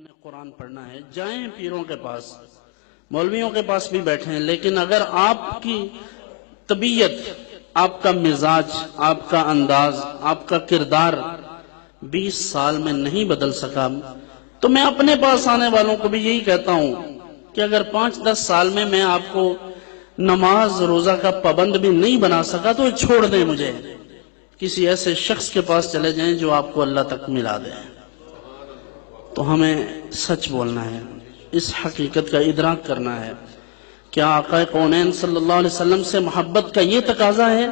ہم نے قرآن پڑھنا ہے، جائیں پیروں کے پاس، مولویوں کے پاس بھی بیٹھیں، لیکن اگر آپ کی طبیعت، آپ کا مزاج، آپ کا انداز، آپ کا کردار 20 سال میں نہیں بدل سکا، تو میں اپنے پاس آنے والوں کو بھی یہی کہتا ہوں کہ اگر 5-10 سال میں میں آپ کو نماز روزہ کا پابند بھی نہیں بنا سکا تو چھوڑ دیں، مجھے کسی ایسے شخص کے پاس چلے جائیں جو آپ کو اللہ تک ملا دے۔ تو ہمیں سچ بولنا ہے، اس حقیقت کا ادراک کرنا ہے۔ کیا آقا کونین صلی اللہ علیہ وسلم سے محبت کا یہ تقاضا ہے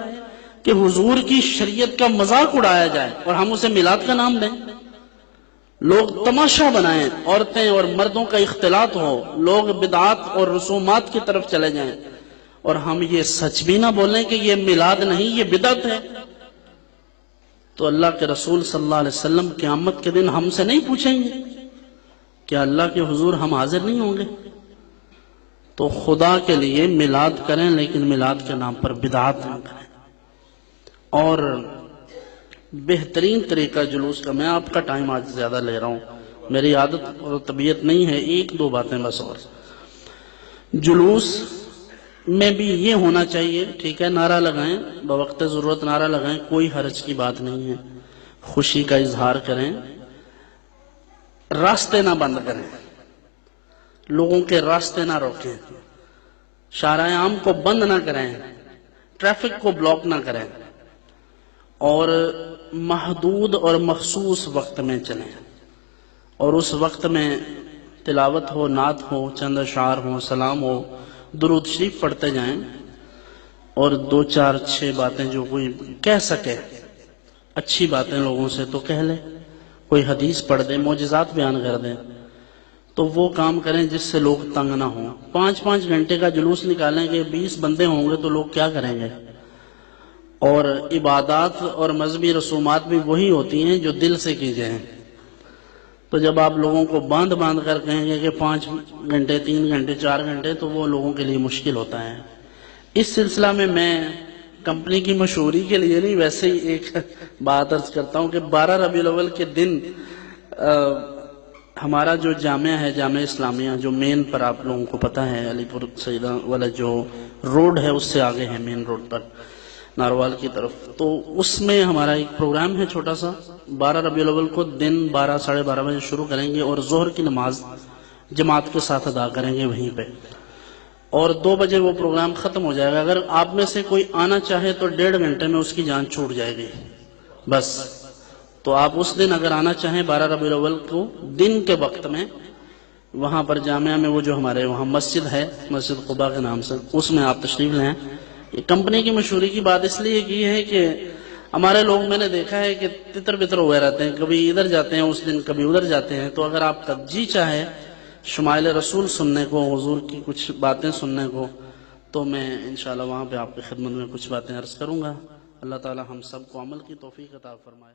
کہ حضور کی شریعت کا مذاق اڑایا جائے اور ہم اسے میلاد کا نام دیں؟ لوگ تماشا بنائیں، عورتیں اور مردوں کا اختلاط ہو، لوگ بدعات اور رسومات کی طرف چلے جائیں، اور ہم یہ سچ بھی نہ بولیں کہ یہ میلاد نہیں، یہ بدعت ہے، تو اللہ کے رسول صلی اللہ علیہ وسلم قیامت کے دن ہم سے نہیں پوچھیں گے کہ اللہ کے حضور ہم حاضر نہیں ہوں گے؟ تو خدا کے لیے میلاد کریں، لیکن میلاد کے نام پر بدعات نہ کریں۔ اور بہترین طریقہ جلوس کا، میں آپ کا ٹائم آج زیادہ لے رہا ہوں، میری عادت اور طبیعت نہیں ہے، 1-2 باتیں بس۔ اور جلوس میں بھی یہ ہونا چاہیے، ٹھیک ہے نعرہ لگائیں، بوقت ضرورت نعرہ لگائیں، کوئی حرج کی بات نہیں ہے، خوشی کا اظہار کریں، راستے نہ بند کریں، لوگوں کے راستے نہ روکیں، شارع عام کو بند نہ کریں، ٹریفک کو بلاک نہ کریں، اور محدود اور مخصوص وقت میں چلیں، اور اس وقت میں تلاوت ہو، نعت ہو، چند اشعار ہو، سلام ہو، درود شریف پڑھتے جائیں، اور 2-4-6 باتیں جو کوئی کہہ سکے، اچھی باتیں لوگوں سے تو کہہ لے، کوئی حدیث پڑھ دیں، معجزات بیان کر دیں، تو وہ کام کریں جس سے لوگ تنگ نہ ہوں۔ 5-5 گھنٹے کا جلوس نکالیں کہ 20 بندے ہوں گے تو لوگ کیا کریں گے؟ اور عبادات اور مذہبی رسومات بھی وہی ہوتی ہیں جو دل سے کی جائیں، تو جب آپ لوگوں کو باندھ کر کہیں گے کہ 5 گھنٹے 3 گھنٹے 4 گھنٹے، تو وہ لوگوں کے لیے مشکل ہوتا ہے۔ اس سلسلہ میں کمپنی کی مشہوری کے لیے نہیں، ویسے ہی ایک بات عرض کرتا ہوں کہ 12 ربیع الاول کے دن ہمارا جو جامعہ ہے، جامعہ اسلامیہ، جو مین پر آپ لوگوں کو پتہ ہے، علی پور سیدہ والا جو روڈ ہے اس سے آگے ہے، مین روڈ پر ناروال کی طرف، تو اس میں ہمارا ایک پروگرام ہے چھوٹا سا۔ 12 ربیع الاول کو دن 12-12:30 بجے شروع کریں گے، اور ظہر کی نماز جماعت کے ساتھ ادا کریں گے وہیں پہ، اور 2 بجے وہ پروگرام ختم ہو جائے گا۔ اگر آپ میں سے کوئی آنا چاہے تو 1.5 گھنٹے میں اس کی جان چھوٹ جائے گی بس۔ تو آپ اس دن اگر آنا چاہیں 12 ربیع الاول کو دن کے وقت میں، وہاں پر جامعہ میں وہ جو ہمارے وہاں مسجد ہے، مسجد قباء کے نام سے، اس میں آپ تشریف لیں۔ یہ کمپنی کی مشہوری کی بات اس لیے کی ہے کہ ہمارے لوگ، میں نے دیکھا ہے کہ تتر بتر ہوئے رہتے ہیں، کبھی ادھر جاتے ہیں اس دن، کبھی ادھر جاتے ہیں، تو اگر آپ کا جی چاہے شمائل رسول سننے کو، حضور کی کچھ باتیں سننے کو، تو میں انشاءاللہ وہاں پہ آپ کی خدمت میں کچھ باتیں عرض کروں گا۔ اللہ تعالی ہم سب کو عمل کی توفیق عطا فرمائے۔